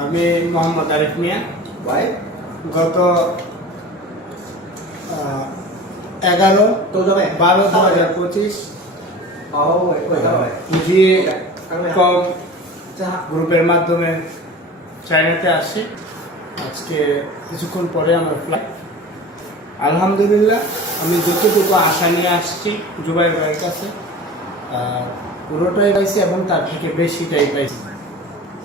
আমি মোহাম্মদ আরিফ মিয়া। গত 11/12/2025 পুঁজি কম গ্রুপের মাধ্যমে চায়নাতে আসি। আজকে কিছুক্ষণ পরে আমার ফ্লাইট। আলহামদুলিল্লাহ আমি যতটুকু আশা নিয়ে আসছি জুবাইর ভাইয়ের কাছে পুরোটাই পাইছি এবং তার থেকে বেশিটাই পাইছি।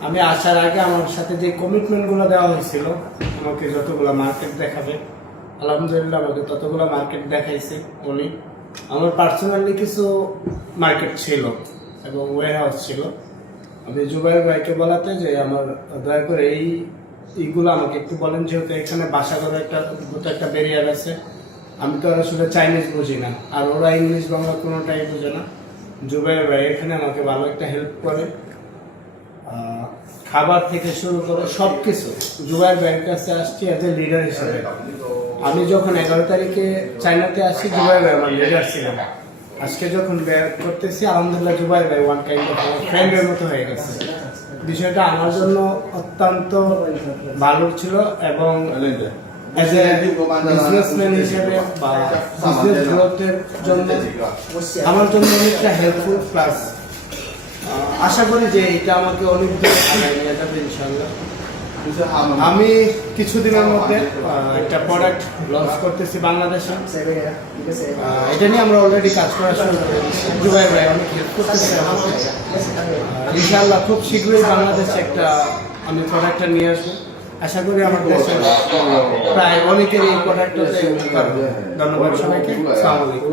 আমি আসার আগে আমার সাথে যে কমিটমেন্টগুলো দেওয়া হয়েছিল, আমাকে যতগুলো মার্কেট দেখাবে, আলহামদুলিল্লাহ আমাকে ততগুলো মার্কেট দেখাইছে উনি। আমার পার্সোনালি কিছু মার্কেট ছিল এবং ওয়ার হাউস ছিল। আমি জুবাইর ভাইকে বলাতে যে আমার দয়া করে এইগুলো আমাকে একটু বলেন, যেহেতু এখানে বাসা করে একটা ব্যারিয়ার আছে। আমি তো আসলে চাইনিজ বুঝি না, আর ওরা ইংলিশ বাংলা কোনোটাই বুঝে না। জুবাইর ভাই এখানে আমাকে ভালো একটা হেল্প করে, খাবার থেকে শুরু করে সব কিছু। জুবাইর ভাইয়ের কাছে আসছি এজ এ লিডার হিসেবে। আমি যখন 11 তারিখে চায়নাতে আসি, জুবাইর ভাই আমার লিডার ছিলেন। আজকে যখন বের করতেছি, আলহামদুলিল্লাহ জুবাইর ভাই ওয়ান কাইন্ড অফ ফ্রেন্ডের মতো হয়ে গেছে। বিষয়টা আমার জন্য অত্যন্ত ভালো ছিল এবং এজ এ বিজনেসম্যান হিসেবে বা বিজনেস গ্রোথের জন্য আমার জন্য অনেকটা হেল্পফুল। প্লাস আশা করি যে এটা আমাকে অনেক দূর আগায় নিয়ে যাবে ইনশাআল্লাহ। আমি কিছুদিনের মধ্যে একটা প্রোডাক্ট লঞ্চ করতেছি বাংলাদেশে। এটা নিয়ে আমরা অলরেডি কাজ করা শুরু করেছি। জুবাইর ভাই অনেক হেল্প করতেছে আমাকে। ইনশাআল্লাহ খুব শীঘ্রই বাংলাদেশে একটা আমি প্রোডাক্টটা নিয়ে আসবো। আশা করি আমার দেশে প্রায় অনেকের এই প্রোডাক্টটাতে উপকার হবে। ধন্যবাদ সবাইকে। আসসালামু আলাইকুম।